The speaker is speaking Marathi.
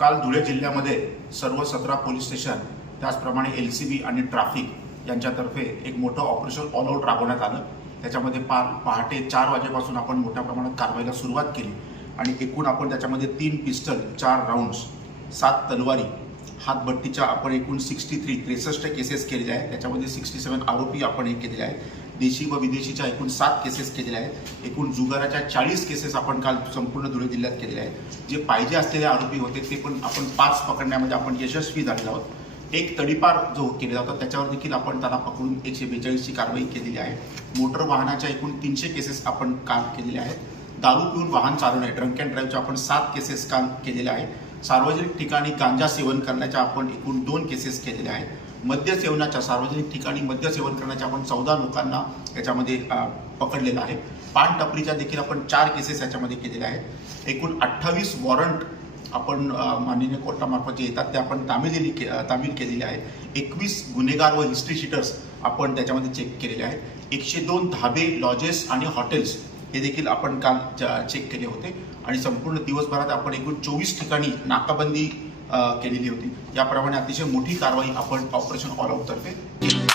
काल धुळे जिल्ह्यामध्ये सर्व सतरा पोलीस स्टेशन त्याचप्रमाणे एल सी बी आणि ट्राफिक यांच्यातर्फे एक मोठं ऑपरेशन ऑल आऊट राबवण्यात आलं त्याच्यामध्ये पा पहाटे चार वाजेपासून आपण मोठ्या प्रमाणात कारवाईला सुरुवात केली आणि एकूण आपण त्याच्यामध्ये तीन पिस्टल चार राऊंड्स सात तलवारी हातभट्टीच्या आपण एकूण सिक्स्टी थ्री त्रेसष्ट केसेस केलेल्या आहेत त्याच्यामध्ये सिक्स्टी सेवन आरोपी आपण हे केलेले आहेत देशी व विदेशीच्या एकूण सात केसेस केलेल्या आहेत एकूण जुगाराच्या चाळीस केसेस आपण काल संपूर्ण धुळे जिल्ह्यात केलेल्या आहेत जे पाहिजे असलेले आरोपी होते ते पण आपण पाच पकडण्यामध्ये आपण यशस्वी झालेलो आहोत एक तडीपार जो केलेला होता त्याच्यावर देखील आपण त्याला पकडून एकशे बेचाळीसची कारवाई केलेली आहे मोटर वाहनाच्या एकूण तीनशे केसेस आपण काम केलेले आहेत दारू पिऊन वाहन चालवणे ड्रंक अँड ड्राईव्हच्या आपण सात केसेस काम केलेल्या आहेत सार्वजनिक ठिकाणी गांजा सेवन करण्याच्या आपण एकूण दोन केसेस केलेल्या आहेत मद्य सेवनाच्या सार्वजनिक ठिकाणी सेवन करण्याच्या आपण चौदा लोकांना याच्यामध्ये पकडलेलं आहे पान टपरीच्या देखील आपण चार केसेस याच्यामध्ये केलेल्या आहेत एकूण अठ्ठावीस वॉरंट आपण माननीय कोर्टामार्फत जे येतात ते आपण तामिलेली के तामील केलेली आहे एकवीस गुन्हेगार व हिस्ट्री शीटर्स आपण त्याच्यामध्ये चेक केलेले आहेत एकशे दोन धाबे लॉजेस आणि हॉटेल्स हे देखील आपण काल चेक केले होते आणि संपूर्ण दिवसभरात आपण एकूण चोवीस ठिकाणी नाकाबंदी केलेली होती याप्रमाणे अतिशय मोठी कारवाई आपण ऑपरेशन ऑल आउट करते